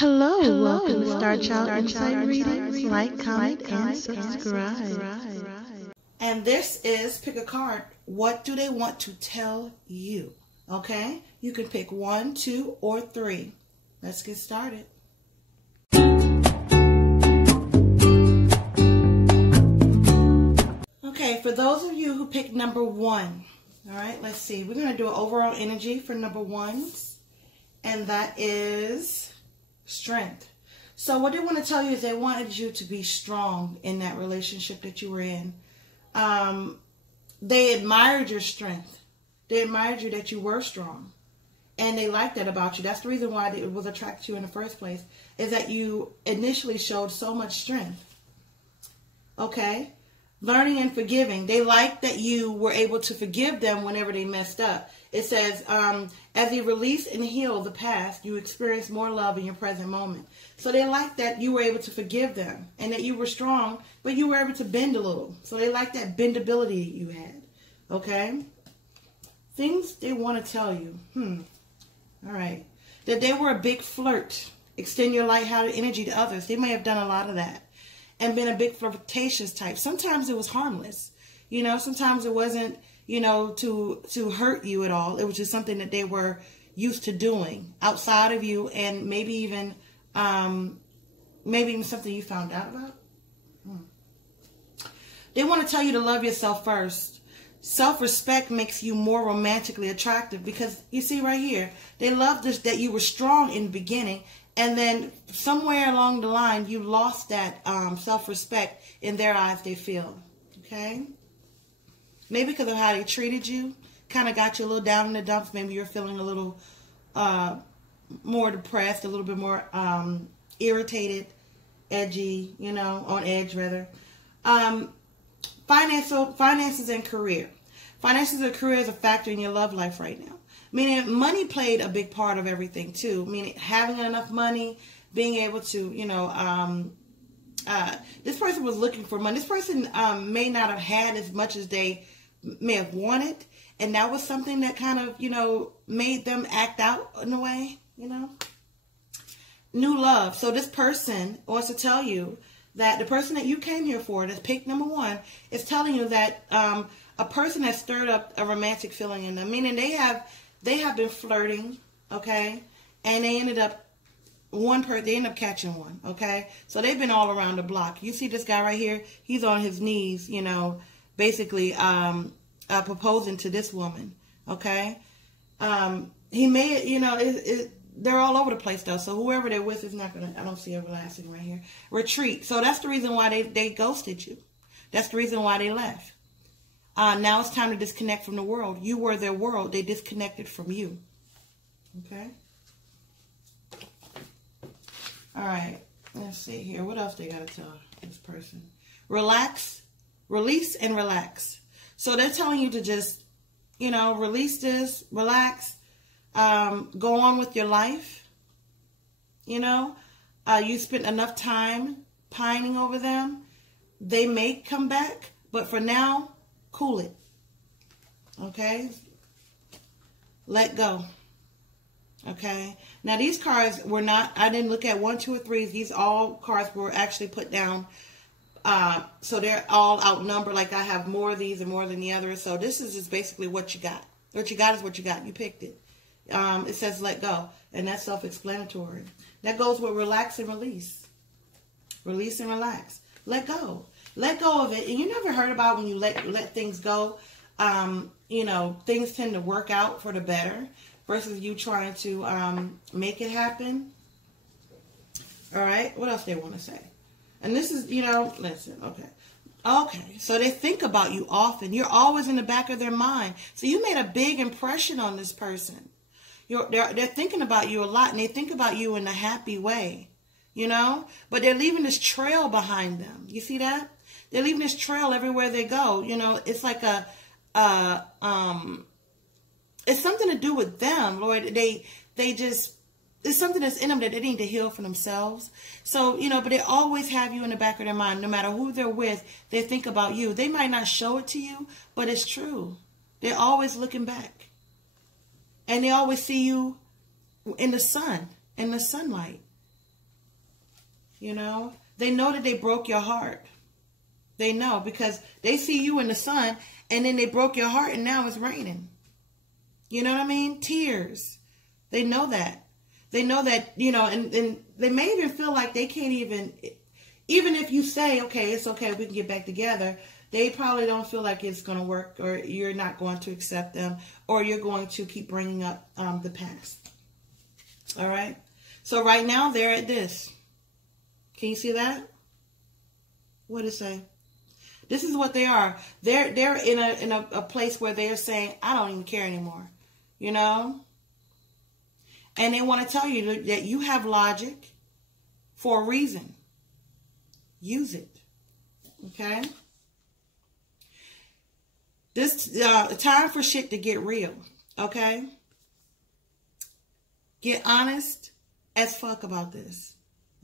Hello, welcome to Star Child Insight Readings. Like, comment, and subscribe. And this is pick a card. What do they want to tell you? Okay? You can pick 1, 2, or 3. Let's get started. Okay, for those of you who picked number 1, all right, let's see. We're going to do an overall energy for number 1s, and that is strength. So what they want to tell you is they wanted you to be strong in that relationship that you were in. They admired your strength. They admired you that you were strong. And they liked that about you. That's the reason why it was attracted to you in the first place, is that you initially showed so much strength. Okay? Learning and forgiving. They liked that you were able to forgive them whenever they messed up. It says, as you release and heal the past, you experience more love in your present moment. So they liked that you were able to forgive them and that you were strong, but you were able to bend a little. So they liked that bendability you had. Okay? Things they want to tell you. All right. That they were a big flirt. Extend your light-hearted energy to others. They may have done a lot of that. And been a big flirtatious type. Sometimes it was harmless. You know, sometimes it wasn't, you know, to hurt you at all. It was just something that they were used to doing outside of you, and maybe even something you found out about. They want to tell you to love yourself first. Self-respect makes you more romantically attractive, because you see right here, they love this, that you were strong in the beginning, and then somewhere along the line you lost that self-respect in their eyes, they feel. Okay? Maybe because of how they treated you, kind of got you a little down in the dumps. Maybe you're feeling a little more depressed, a little bit more irritated, edgy, you know, on edge rather. Finances and career. Finances and career is a factor in your love life right now. Meaning money played a big part of everything too. Meaning having enough money, being able to, you know, this person was looking for money. This person may not have had as much as they may have wanted. And that was something that kind of, you know, made them act out in a way, you know. New love. So this person wants to tell you that the person that you came here for, that's pick number 1, is telling you that a person has stirred up a romantic feeling in them. Meaning they have been flirting, okay, and they ended up catching one, okay. So they've been all around the block. You see this guy right here? He's on his knees, you know, basically proposing to this woman, okay. He may, you know, they're all over the place though. So whoever they're with is not gonna. I don't see everlasting right here. Retreat. So that's the reason why they ghosted you. That's the reason why they left. Now it's time to disconnect from the world. You were their world. They disconnected from you. Okay? All right. Let's see here. What else they got to tell this person? Relax. Release and relax. So they're telling you to just, you know, release this, relax, go on with your life. You know, you spent enough time pining over them. They may come back, but for now, cool it. Okay? Let go. Okay? Now these cards were not, I didn't look at 1, 2, or 3. These all cards were actually put down. So they're all outnumbered. Like I have more of these and more than the others. So this is just basically what you got. What you got is what you got. You picked it. It says let go. And that's self-explanatory. That goes with relax and release. Release and relax. Let go. Let go of it. And you never heard about when you let things go, you know, things tend to work out for the better versus you trying to make it happen. All right. What else they want to say? And this is, you know, listen, okay. Okay. So they think about you often. You're always in the back of their mind. So you made a big impression on this person. They're thinking about you a lot, and they think about you in a happy way, you know, but they're leaving this trail behind them. You see that? They're leaving this trail everywhere they go. You know, it's like it's something to do with them, Lord. They just, it's something that's in them that they need to heal for themselves. So, you know, but they always have you in the back of their mind. No matter who they're with, they think about you. They might not show it to you, but it's true. They're always looking back. And they always see you in the sun, in the sunlight. You know, they know that they broke your heart. They know because they see you in the sun and then they broke your heart and now it's raining. You know what I mean? Tears. They know that. They know that, you know, and they may even feel like they can't even if you say, okay, it's okay, we can get back together, they probably don't feel like it's going to work, or you're not going to accept them, or you're going to keep bringing up the past. All right? So right now, they're at this. Can you see that? What does it say? This is what they are. They're in a place where they're saying, I don't even care anymore. You know? And they want to tell you that you have logic for a reason. Use it. Okay? This time for shit to get real. Okay? Get honest as fuck about this.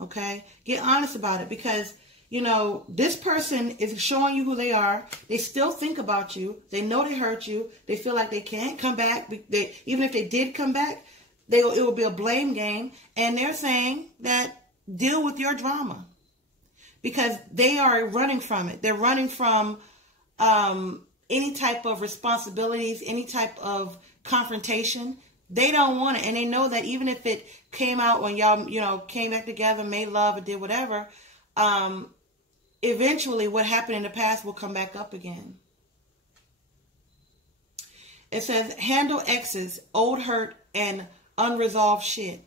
Okay? Get honest about it because, you know, this person is showing you who they are. They still think about you. They know they hurt you. They feel like they can't come back. Even if they did come back, it will be a blame game. And they're saying that deal with your drama. Because they are running from it. They're running from any type of responsibilities, any type of confrontation. They don't want it. And they know that even if it came out when y'all, you know, came back together, made love, or did whatever, eventually what happened in the past will come back up again. It says, handle exes, old hurt, and unresolved shit.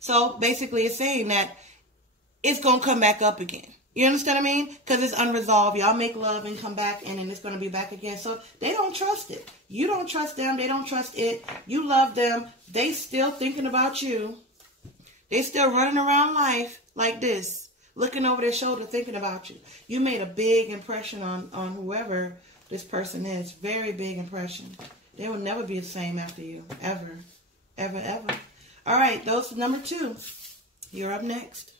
So basically it's saying that it's going to come back up again. You understand what I mean? Because it's unresolved. Y'all make love and come back and then it's going to be back again. So they don't trust it. You don't trust them. They don't trust it. You love them. They still thinking about you. They still running around life like this, looking over their shoulder, thinking about you. You made a big impression on whoever this person is. Very big impression. They will never be the same after you. Ever. Ever, ever. All right. Those are number 2. You're up next.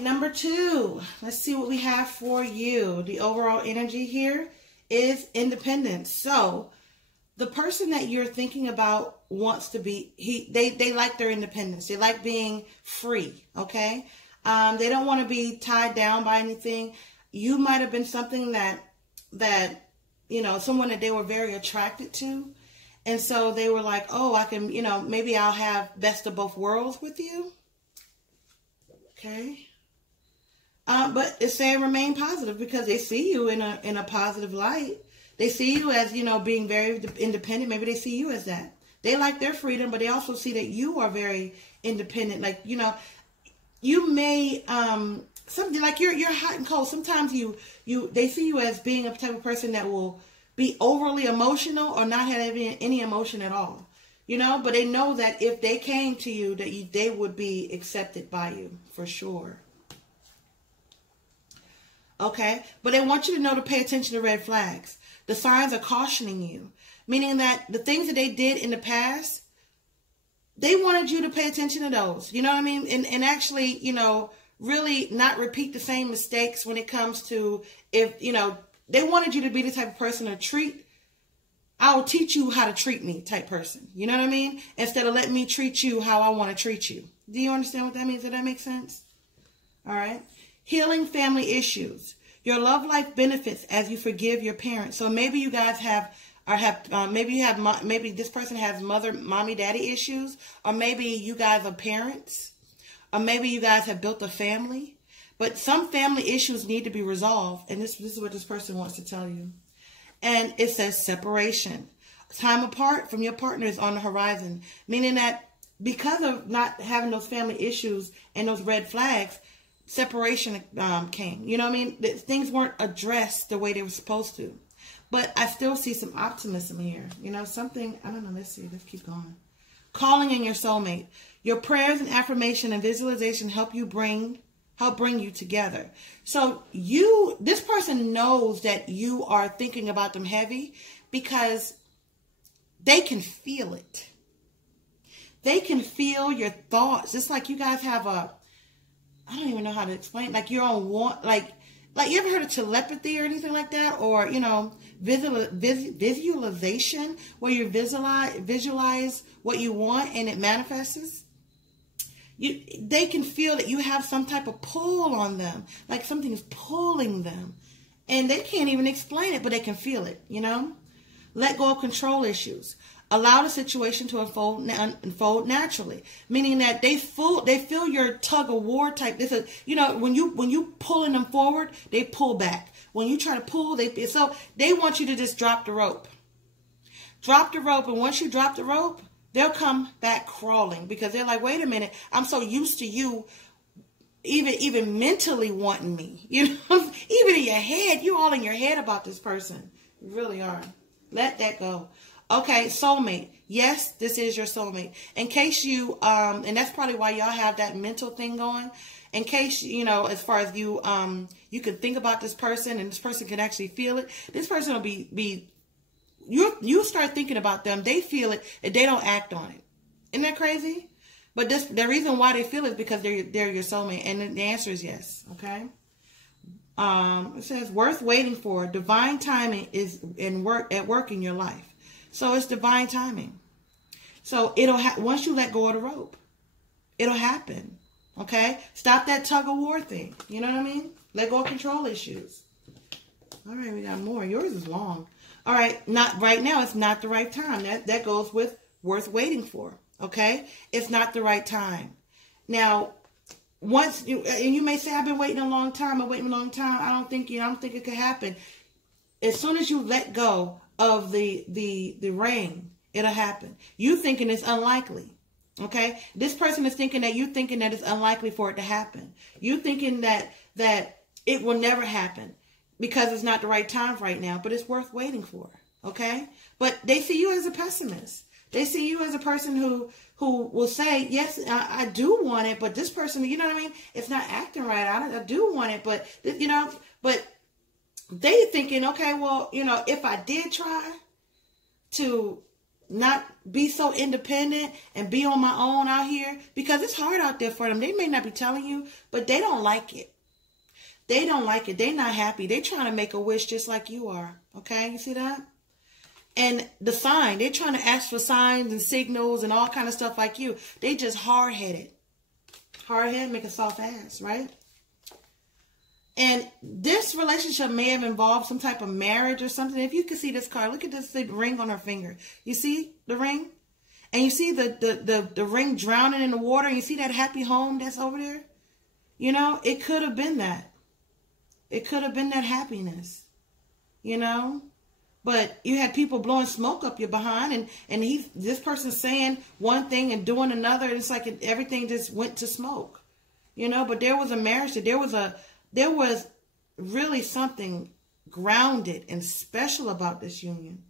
Number 2, let's see what we have for you. The overall energy here is independence. So the person that you're thinking about wants to be, they like their independence. They like being free, okay? They don't want to be tied down by anything. You might have been something that, you know, someone that they were very attracted to. And so they were like, oh, I can, you know, maybe I'll have best of both worlds with you. Okay. But it's saying remain positive because they see you in a positive light. They see you as, you know, being very independent. Maybe they see you as that. They like their freedom, but they also see that you are very independent. Like, you know, you may, something like you're hot and cold. Sometimes they see you as being a type of person that will be overly emotional or not have any emotion at all. You know, but they know that if they came to you, that they would be accepted by you for sure. Okay, but they want you to know to pay attention to red flags. The signs are cautioning you, meaning that the things that they did in the past, they wanted you to pay attention to those. You know what I mean? And actually, you know, really not repeat the same mistakes when it comes to, if, you know, they wanted you to be the type of person to treat, I'll teach you how to treat me type person. You know what I mean? Instead of letting me treat you how I want to treat you. Do you understand what that means? Does that make sense? All right. Healing family issues. Your love life benefits as you forgive your parents. So maybe you guys maybe this person has mommy, daddy issues, or maybe you guys are parents, or maybe you guys have built a family. But some family issues need to be resolved, and this is what this person wants to tell you. And it says separation. Time apart from your partner is on the horizon, meaning that because of not having those family issues and those red flags, separation came. You know what I mean? Things weren't addressed the way they were supposed to. But I still see some optimism here. You know, something, I don't know, let's see, let's keep going. Calling in your soulmate. Your prayers and affirmation and visualization help bring you together. So this person knows that you are thinking about them heavy because they can feel it. They can feel your thoughts. It's like you guys have I don't even know how to explain. Like you're on one, like Like, you ever heard of telepathy or anything like that? Or, you know, visualization, where you visualize what you want and it manifests? They can feel that you have some type of pull on them, like something is pulling them, and they can't even explain it, but they can feel it, you know? Let go of control issues. Allow the situation to unfold naturally, meaning that they feel your tug of war type. This is, you know, when you pulling them forward, they pull back. When you try to pull, so they want you to just drop the rope. Drop the rope, and once you drop the rope, they'll come back crawling, because they're like, wait a minute, I'm so used to you even mentally wanting me. You know, even in your head, you all in your head about this person. You really are. Let that go. Okay, soulmate. Yes, this is your soulmate. In case you, and that's probably why y'all have that mental thing going. In case, you know, as far as you, you could think about this person and this person can actually feel it. This person will you start thinking about them, they feel it, and they don't act on it. Isn't that crazy? But the reason why they feel it is because they're your soulmate, and the answer is yes. Okay. It says worth waiting for. Divine timing is at work in your life. So it's divine timing. So once you let go of the rope, it'll happen. Okay. Stop that tug of war thing. You know what I mean? Let go of control issues. All right, we got more. Yours is long. All right, not right now. It's not the right time. That goes with worth waiting for. Okay, it's not the right time. Now, and you may say, I've been waiting a long time. I don't think it could happen. As soon as you let go of the rain, it'll happen. You thinking it's unlikely. Okay, this person is thinking that it's unlikely for it to happen. You thinking that it will never happen, because it's not the right time right now, but it's worth waiting for. Okay? But they see you as a pessimist. They see you as a person who will say, yes, I do want it, but this person, you know what I mean? It's not acting right. I do want it, but, you know, but they thinking, okay, well, you know, if I did try to not be so independent and be on my own out here, because it's hard out there for them. They may not be telling you, but they don't like it. They don't like it. They're not happy. They're trying to make a wish just like you are. Okay, you see that? And the sign, they're trying to ask for signs and signals and all kind of stuff like you. They just hard-headed. Hard-headed make a soft ass, right? And this relationship may have involved some type of marriage or something. If you can see this card, look at this ring on her finger. You see the ring? And you see the ring drowning in the water. And you see that happy home that's over there? You know, it could have been that. It could have been that happiness, you know, but you had people blowing smoke up your behind, and this person saying one thing and doing another. And it's like everything just went to smoke, you know, but there was a marriage. There was really something grounded and special about this union.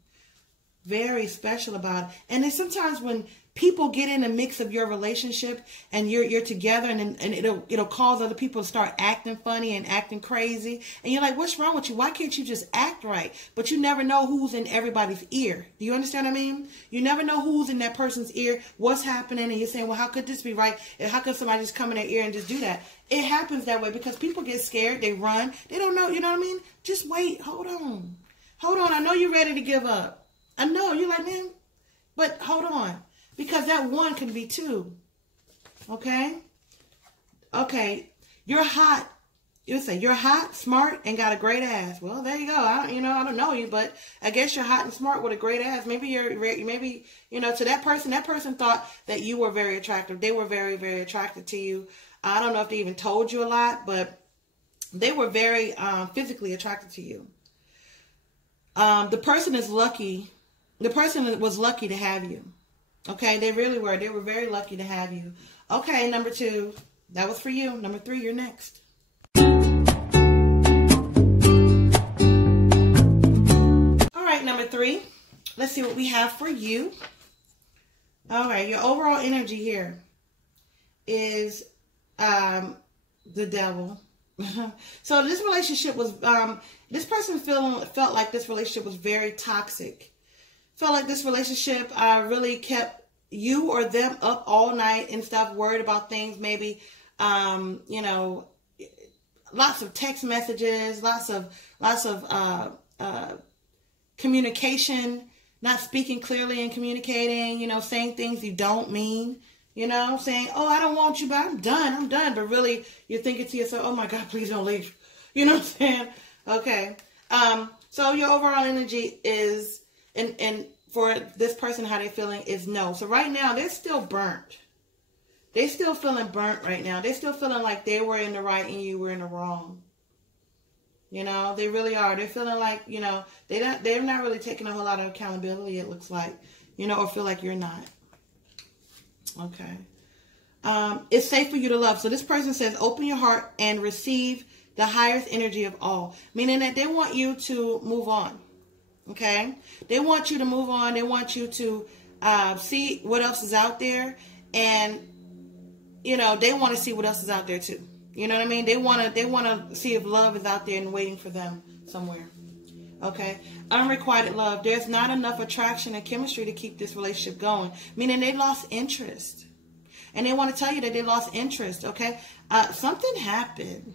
Very special about it. And then sometimes when people get in the mix of your relationship and you're together, and it'll cause other people to start acting funny and acting crazy, and you're like, what's wrong with you? Why can't you just act right? But you never know who's in everybody's ear. Do you understand what I mean? You never know who's in that person's ear, what's happening, and you're saying, well, how could this be right? And how could somebody just come in their ear and just do that? It happens that way because people get scared, they run, they don't know, you know what I mean? Just wait, hold on, I know you're ready to give up. I know, you're like, man, but hold on. Because that one can be two. Okay? Okay. You're hot. You say you're hot, smart, and got a great ass. Well, there you go. I don't know you, but I guess you're hot and smart with a great ass. Maybe to that person thought that you were very attractive. They were very, very attracted to you. I don't know if they even told you a lot, but they were very physically attracted to you. The person is lucky. The person was lucky to have you. Okay, they really were. They were very lucky to have you. Okay, number 2. That was for you. Number 3, you're next. All right, number 3. Let's see what we have for you. All right, your overall energy here is the devil. So this relationship was, this person felt like this relationship was very toxic. Felt like this relationship really kept you or them up all night and stuff, worried about things, maybe, lots of text messages, lots of communication, not speaking clearly and communicating, you know, saying things you don't mean, you know, saying, oh, I don't want you, but I'm done. But really, you're thinking to yourself, oh my God, please don't leave. You know what I'm saying? Okay. So your overall energy is, and for this person, how they're feeling is no. So right now, they're still burnt. They're still feeling burnt right now. They're still feeling like they were in the right and you were in the wrong. You know, they really are. They're feeling like, you know, they're not really taking a whole lot of accountability, it looks like, you know, or feel like you're not. Okay. It's safe for you to love. So this person says, open your heart and receive the highest energy of all. Meaning that they want you to move on. Okay. They want you to move on. They want you to see what else is out there. And, you know, they want to see what else is out there too. You know what I mean? They want to see if love is out there and waiting for them somewhere. Okay. Unrequited love. There's not enough attraction and chemistry to keep this relationship going. Meaning they lost interest. And they want to tell you that they lost interest. Okay. Something happened.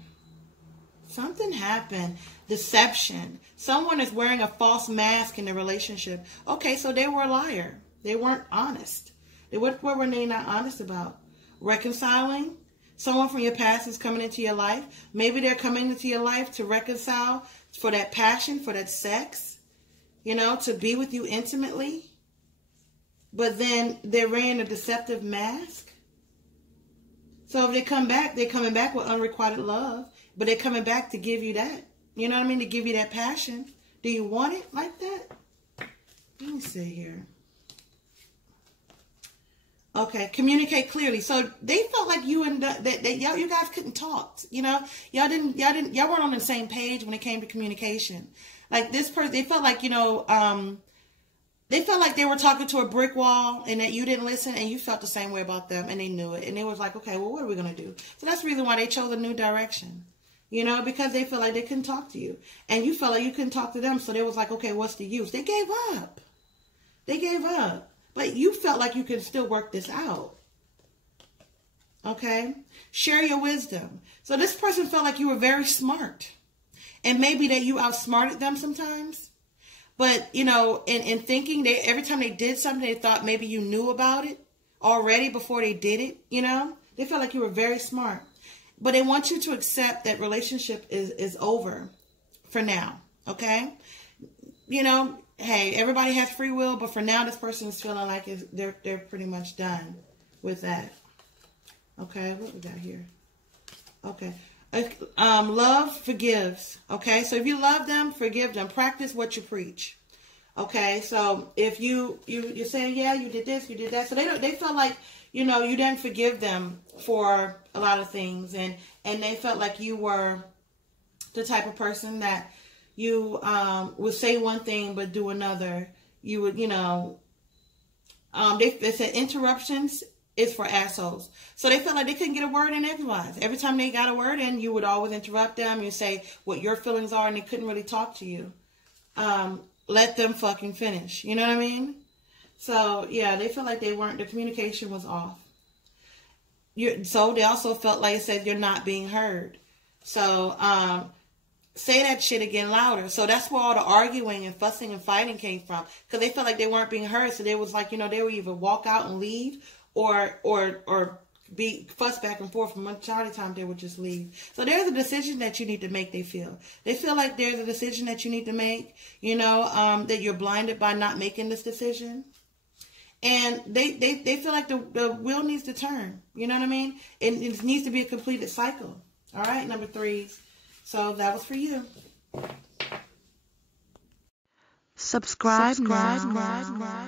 Something happened. Deception. Someone is wearing a false mask in the relationship. Okay. So they were a liar. They weren't honest. What were they not honest about? Reconciling. Someone from your past is coming into your life. Maybe they're coming into your life to reconcile for that passion, for that sex, you know, to be with you intimately. But then they're wearing a deceptive mask. So if they come back, they're coming back with unrequited love. But they're coming back to give you that. You know what I mean? To give you that passion. Do you want it like that? Let me see here. Okay, communicate clearly. So they felt like you and you guys couldn't talk. You know, y'all weren't on the same page when it came to communication. Like this person, they felt like, you know, they felt like they were talking to a brick wall and that you didn't listen, and you felt the same way about them, and they knew it. And they was like, okay, well, what are we gonna do? So that's the reason why they chose a new direction. You know, because they felt like they couldn't talk to you, and you felt like you couldn't talk to them. So they was like, okay, what's the use? They gave up. They gave up. But you felt like you could still work this out. Okay? Share your wisdom. So this person felt like you were very smart. And maybe that you outsmarted them sometimes. But, you know, in thinking, every time they did something, they thought maybe you knew about it already before they did it, you know? They felt like you were very smart. But they want you to accept that relationship is over for now. Okay? You know, hey, everybody has free will, but for now, this person is feeling like they're pretty much done with that. Okay, what we got here? Okay, love forgives. Okay, so if you love them, forgive them. Practice what you preach. Okay, so if you're saying, yeah, you did this, you did that, so they felt like, you know, you didn't forgive them for a lot of things, and they felt like you were the type of person that you would say one thing but do another. You would, you know, they said interruptions is for assholes. So they felt like they couldn't get a word in edgewise. Every time they got a word in, you would always interrupt them. You say what your feelings are, and they couldn't really talk to you. Let them fucking finish. You know what I mean? So yeah, they felt like the communication was off. So they also felt like it said you're not being heard. So say that shit again louder. So that's where all the arguing and fussing and fighting came from. Because they felt like they weren't being heard. So they was like, you know, they would either walk out and leave or be fuss back and forth. From majority of the time, they would just leave. So there's a decision that you need to make, they feel. They feel like there's a decision that you need to make, you know, that you're blinded by not making this decision. And they feel like the wheel needs to turn. You know what I mean? It needs to be a completed cycle. All right, number 3. So that was for you. Subscribe now.